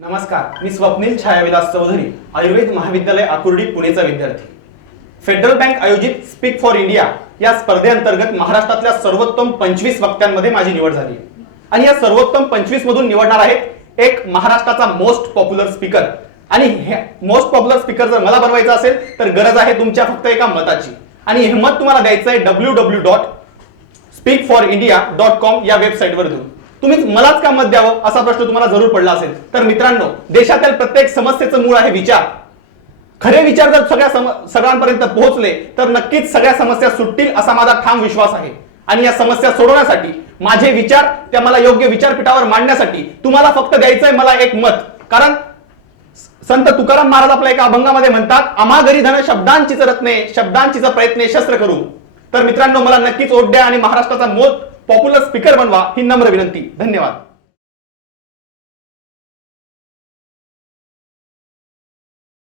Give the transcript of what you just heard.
नमस्कार, मी स्वप्नील छायाविलास चौधरी, आयुर्वेद महाविद्यालय आकुर्डी पुणेचा विद्यार्थी। फेडरल बँक आयोजित स्पीक फॉर इंडिया या स्पर्धेअंतर्गत महाराष्ट्रातल्या सर्वोत्तम 25 वक्त्यांमध्ये माझी निवड झाली आणि या सर्वोत्तम 25 मधून निवडणार आहेत एक महाराष्ट्राचा मोस्ट पॉप्युलर स्पीकर। आणि मोस्ट पॉप्युलर स्पीकर जर मला बनवायचा असेल तर गरज आहे तुमच्या फक्त एका मताची, आणि हे मत तुम्हाला द्यायचं आहे www.speakforindia.com या वेबसाईटवर जाऊन। तुम्ही मलाच का मत द्यावं असा प्रश्न तुम्हाला जरूर पडला असेल तर मित्रांनो, देशातील प्रत्येक समस्येचं मूळ आहे विचार। खरे विचार जर सगळ्यांपर्यंत पोहोचले तर नक्कीच सगळ्या समस्या सुटतील असा माझा ठाम विश्वास आहे। आणि या समस्या सोडवण्यासाठी माझे विचार त्या मला योग्य विचारपीठावर मांडण्यासाठी तुम्हाला फक्त द्यायचंय मला एक मत। कारण संत तुकाराम महाराज आपल्या एका अभंगामध्ये म्हणतात, आम्हागरी धन शब्दांचीच रत्ने, शब्दांचीच प्रयत्ने शस्त्र करू। तर मित्रांनो, मला नक्कीच वोट द्या आणि महाराष्ट्राचा मोस्ट पॉप्युलर स्पीकर बनवा ही नम्र विनंती। धन्यवाद।